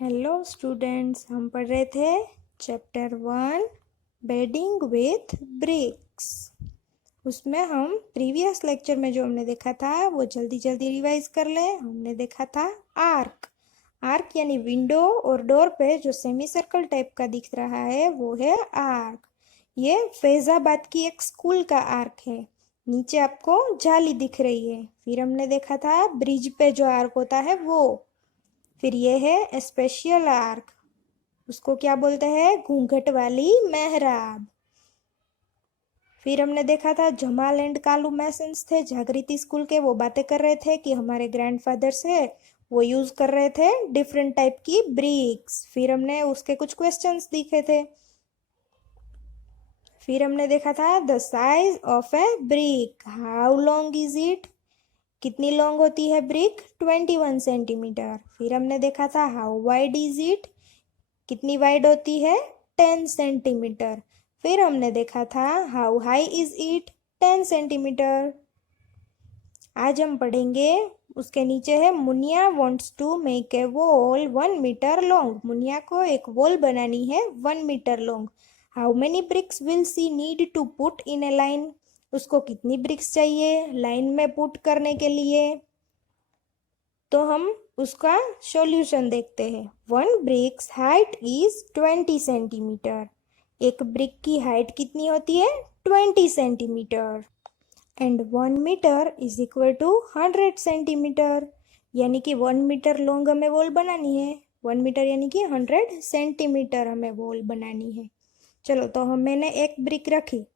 Hello students, हम पढ़ रहे थे चैप्टर 1 बेडिंग विथ ब्रिक्स। उसमें हम प्रीवियस लेक्चर में जो हमने देखा था वो जल्दी जल्दी रिवाइज कर ले। हमने देखा था आर्क। आर्क यानी विंडो और डोर पे जो सेमी सर्कल टाइप का दिख रहा है वो है आर्क। ये फैजाबाद की एक स्कूल का आर्क है। नीचे आपको जाली दिख रही है। फिर हमने देखा था ब्रिज पे जो आर्क होता है वो। फिर ये है स्पेशल आर्क, उसको क्या बोलते हैं? घूंघट वाली मेहराब। फिर हमने देखा था जमाल एंड कालू मैसन्स थे जागृति स्कूल के, वो बातें कर रहे थे कि हमारे ग्रैंडफादर्स है वो यूज कर रहे थे डिफरेंट टाइप की ब्रिक्स। फिर हमने उसके कुछ क्वेश्चंस दिखे थे। फिर हमने देखा था the size of a brick, how long is it, कितनी लॉन्ग होती है ब्रिक? 21 सेंटीमीटर। फिर हमने देखा था हाउ वाइड इज इट, कितनी वाइड होती है? 10 सेंटीमीटर। फिर हमने देखा था how high is it, 10 centimetre. आज हम पढ़ेंगे उसके नीचे है Muniya wants to make a wall 1 metre long. Muniya को एक वॉल बनानी है 1 metre long. How many BRICS will she need to put in a line, उसको कितनी ब्रिक्स चाहिए लाइन में पुट करने के लिए? तो हम उसका सॉल्यूशन देखते हैं। 1 ब्रिक्स हाइट इज 20 सेंटीमीटर। एक ब्रिक की हाइट कितनी होती है? 20 centimetre. And 1 metre is equal to 100 centimetre. यानी कि 1 मीटर लॉन्ग हमें वॉल बनानी है। 1 मीटर यानी कि 100 सेंटीमीटर हमें वॉल बनानी है। चलो, तो मैंने एक ब्रिक रखी,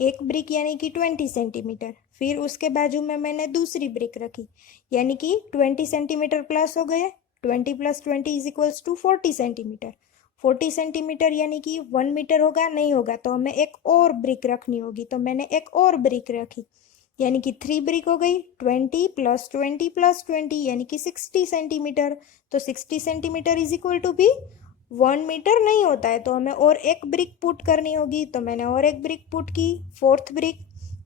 एक ब्रिक यानी कि 20 सेंटीमीटर। फिर उसके बाजू में मैंने दूसरी ब्रिक रखी, यानी कि 20 सेंटीमीटर प्लस हो गए। 20 plus 20 is equals to 40 centimetre. 40 centimetre यानी कि 1 मीटर होगा? नहीं होगा, तो हमें एक और ब्रिक रखनी होगी। तो मैंने एक और ब्रिक रखी, यानी कि 3 ब्रिक हो गई। 20 प्लस 20 प्लस 20 यानी कि 60 सेंटीमीटर। तो 60 सेंटीमीटर इज इक्वल टू भी 1 मीटर नहीं होता है, तो हमें और एक ब्रिक पुट करनी होगी। तो मैंने और एक ब्रिक पुट की, फोर्थ ब्रिक,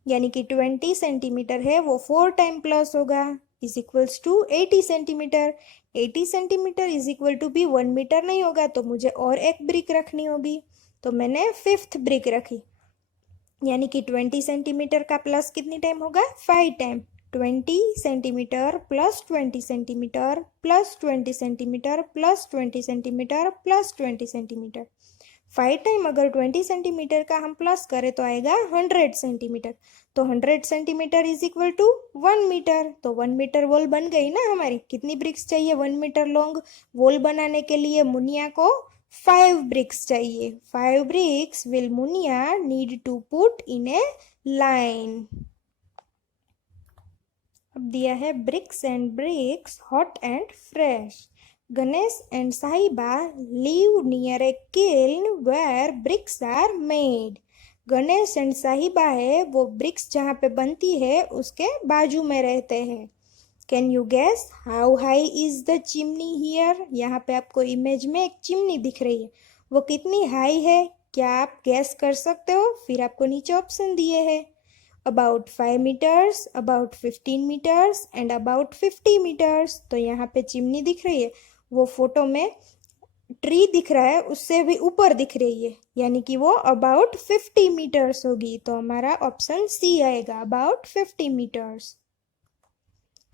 यानी कि 20 सेंटीमीटर है वो 4 टाइम प्लस होगा, is equals to 80 centimetre. 80 centimetre is equal to भी 1 मीटर नहीं होगा, तो मुझे और एक ब्रिक रखनी होगी। तो मैंने फिफ्थ ब्रिक रखी, यानी कि 20 सेंटीमीटर का प्लस कितनी टाइम होगा? 5 time. 20 centimetre plus 20 centimetre plus 20 centimetre plus 20 centimetre plus 20 centimetre. 5 time अगर 20 सेंटीमीटर का हम प्लस करें तो आएगा 100 सेंटीमीटर। तो 100 centimetre is equal to 1 metre. तो 1 मीटर वॉल बन गई ना हमारी। कितनी ब्रिक्स चाहिए 1 मीटर लॉन्ग वॉल बनाने के लिए? मुनिया को 5 ब्रिक्स चाहिए। 5 bricks will Muniya need to put in a line. अब दिया है bricks and bricks hot and fresh. Ganesh and Sahiba live near a kiln where bricks are made. Ganesh and Sahiba है वो ब्रिक्स जहाँ पे बनती है उसके बाजू में रहते हैं। Can you gas how high is the chimney here? यहाँ पे आपको इमेज में एक चिमनी दिख रही है, वो कितनी हाई है? क्या आप गैस कर सकते हो? फिर आपको नीचे ऑप्शन दिए हैं, about 5 metres, about 15 metres and about 50 metres. तो यहाँ पे चिमनी दिख रही है, वो फोटो में ट्री दिख रहा है उससे भी ऊपर दिख रही है, यानी कि वो अबाउट 50 मीटर्स होगी। तो हमारा ऑप्शन सी आएगा, अबाउट 50 मीटर्स।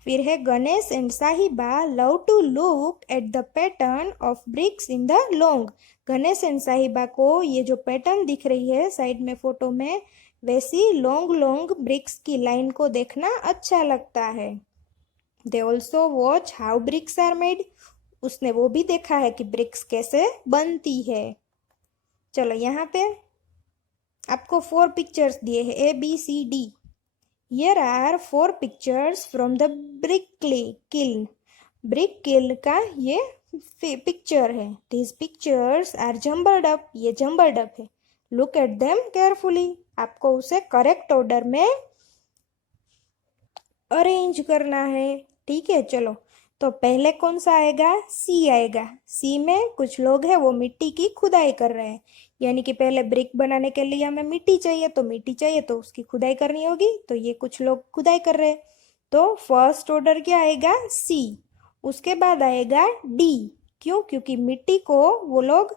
फिर है Ganesh and Sahiba love to look at the pattern of bricks in the long. Ganesh and Sahiba को ये जो पैटर्न दिख रही है साइड में फोटो में, वैसी लॉन्ग लॉन्ग ब्रिक्स की लाइन को देखना अच्छा लगता है। They also watch how bricks are made, उसने वो भी देखा है कि ब्रिक्स कैसे बनती है। चलो, यहाँ पे आपको 4 पिक्चर्स दिए हैं ABCD। Here are 4 pictures from the brick kiln. Brick kiln का ये पिक्चर है। These pictures are jumbled up. ये jumbled up है। Look at them carefully. आपको उसे करेक्ट ऑर्डर में अरेंज करना है। ठीक है, चलो, तो पहले कौन सा आएगा? सी आएगा। सी में कुछ लोग हैं वो मिट्टी की खुदाई कर रहे हैं, यानी कि पहले ब्रिक बनाने के लिए हमें मिट्टी चाहिए, तो मिट्टी चाहिए तो उसकी खुदाई करनी होगी। तो ये कुछ लोग खुदाई कर रहे हैं। तो फर्स्ट ऑर्डर क्या आएगा? सी। उसके बाद आएगा डी, क्यों? क्योंकि मिट्टी को वो लोग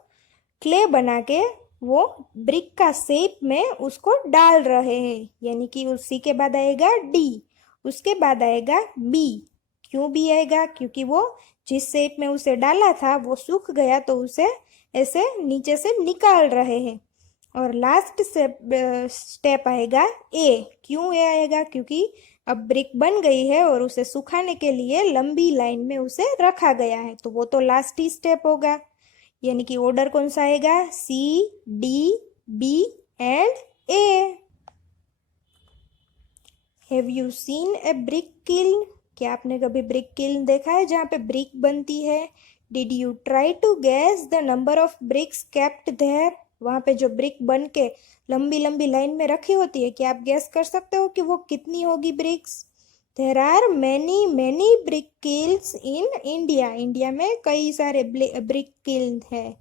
क्ले बना के वो ब्रिक का शेप में उसको डाल रहे हैं, यानी कि उसी के बाद आएगा डी, उसके बाद आएगा बी। क्यों बी आएगा? क्योंकि वो जिस शेप में उसे डाला था वो सूख गया, तो उसे ऐसे नीचे से निकाल रहे हैं। और लास्ट स्टेप आएगा ए। क्यों ए आएगा? क्योंकि अब ब्रिक बन गई है और उसे सुखाने के लिए लंबी लाइन में उसे रखा गया है, तो वो तो लास्ट ही स्टेप होगा। यानी कि ऑर्डर कौन सा आएगा? C, D, B and A. Have you seen a brick kiln? क्या आपने कभी ब्रिक किल्न देखा है जहाँ पे ब्रिक बनती है? Did you try to guess the number of bricks kept there? वहाँ पे जो ब्रिक बन के लंबी लंबी लाइन में रखी होती है, क्या आप गेस कर सकते हो कि वो कितनी होगी bricks? There are many many brick kilns in India. India में कई सारे ब्रिक किल्न है।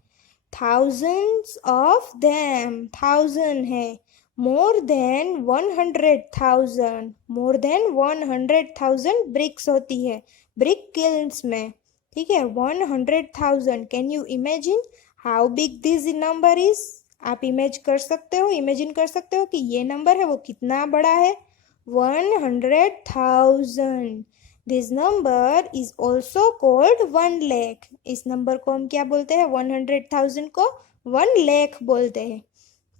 थाउजेंड्स ऑफ देम, थाउजेंड है। More than 100,000, more than 100,000 bricks होती है ब्रिक किल्न्स में। ठीक है, 100,000। Can you imagine how big this number is? आप इमेजिन कर सकते हो कि ये नंबर है वो कितना बड़ा है? 100,000। This number is also called 1 lakh. इस नंबर को हम क्या बोलते हैं? 100,000 को 1 लाख बोलते हैं।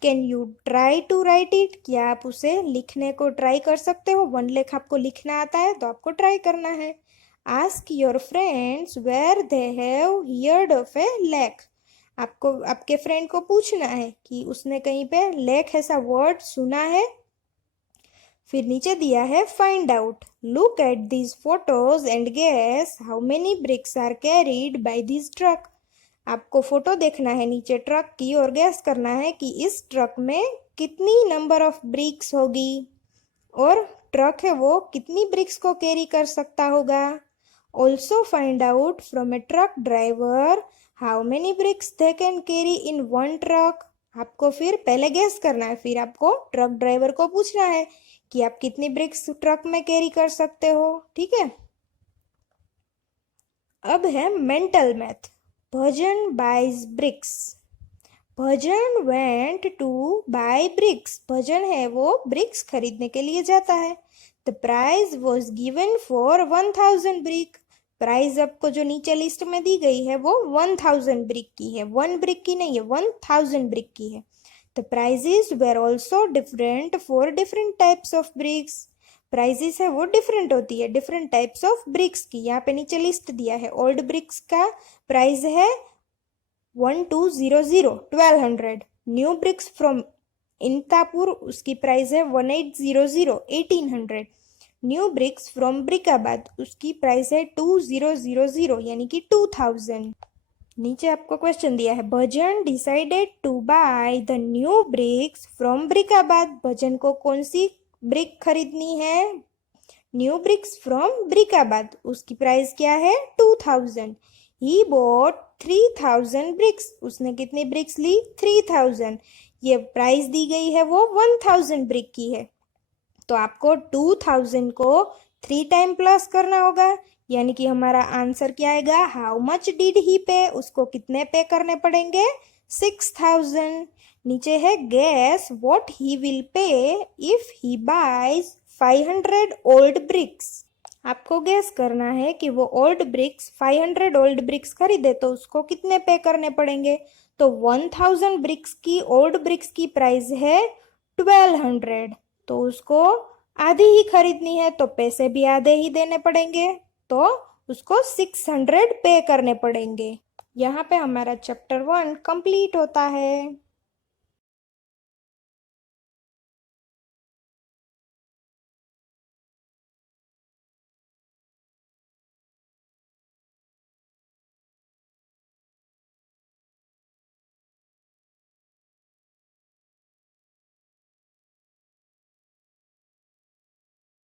Can you try to write it? क्या आप उसे लिखने को ट्राई कर सकते हो? 1 लाख आपको लिखना आता है तो आपको ट्राई करना है। Ask your friends where they have heard of a lakh. आपको आपके फ्रेंड को पूछना है कि उसने कहीं पे लैक ऐसा वर्ड सुना है। फिर नीचे दिया है find out. Look at these photos and guess how many bricks are carried by this truck. आपको फोटो देखना है नीचे ट्रक की और गैस करना है कि इस ट्रक में कितनी नंबर ऑफ ब्रिक्स होगी, और ट्रक है वो कितनी ब्रिक्स को कैरी कर सकता होगा। Also find out from a truck driver how many bricks they can carry in 1 truck. आपको फिर पहले गैस करना है, फिर आपको ट्रक ड्राइवर को पूछना है कि आप कितनी ब्रिक्स ट्रक में कैरी कर सकते हो। ठीक है, अब है mental math. Bhajan buys bricks. Bhajan went to buy bricks. Bhajan है वो ब्रिक्स खरीदने के लिए जाता है। The price was given for 1,000 brick. Price आपको जो नीचे लिस्ट में दी गई है वो 1,000 ब्रिक की है, 1 ब्रिक की नहीं है, 1,000 ब्रिक की है। The prices were also different for different types of bricks. Prices है वो डिफरेंट होती है डिफरेंट टाइप्स ऑफ ब्रिक्स की। यहाँ पे नीचे लिस्ट दिया है। ओल्ड ब्रिक्स का प्राइस है 1200, 1200। न्यू ब्रिक्स फ्रॉम इंतापुर, उसकी प्राइस है 1800, 1800। न्यू ब्रिक्स फ्रॉम ब्रिकाबाद, उसकी प्राइस है 2000, यानी कि 2000। नीचे आपको क्वेश्चन दिया है। Bhajan decided to buy the new bricks from Brickabad. Bhajan को कौन सी ब्रिक खरीदनी है? न्यू ब्रिक्स फ्रॉम ब्रिकाबाद, उसकी प्राइस क्या है? 2000। He bought 3000 bricks. उसने कितनी ब्रिक्स ली? 3000। ये प्राइस दी गई है वो 1000 ब्रिक की है, तो आपको 2000 को 3 टाइम प्लस करना होगा, यानी कि हमारा आंसर क्या आएगा? हाउ मच डिड ही पे? उसको कितने पे करने पड़ेंगे? 6000। नीचे है guess what he will pay if he buys 500 old bricks. आपको गेस करना है कि वो ओल्ड ब्रिक्स 500 ओल्ड ब्रिक्स खरीदे तो उसको कितने पे करने पड़ेंगे। तो 1000 ब्रिक्स की ओल्ड ब्रिक्स की प्राइस है 1200, तो उसको आधी ही खरीदनी है तो पैसे भी आधे ही देने पड़ेंगे, तो उसको 600 पे करने पड़ेंगे। यहाँ पे हमारा चैप्टर 1 कंप्लीट होता है।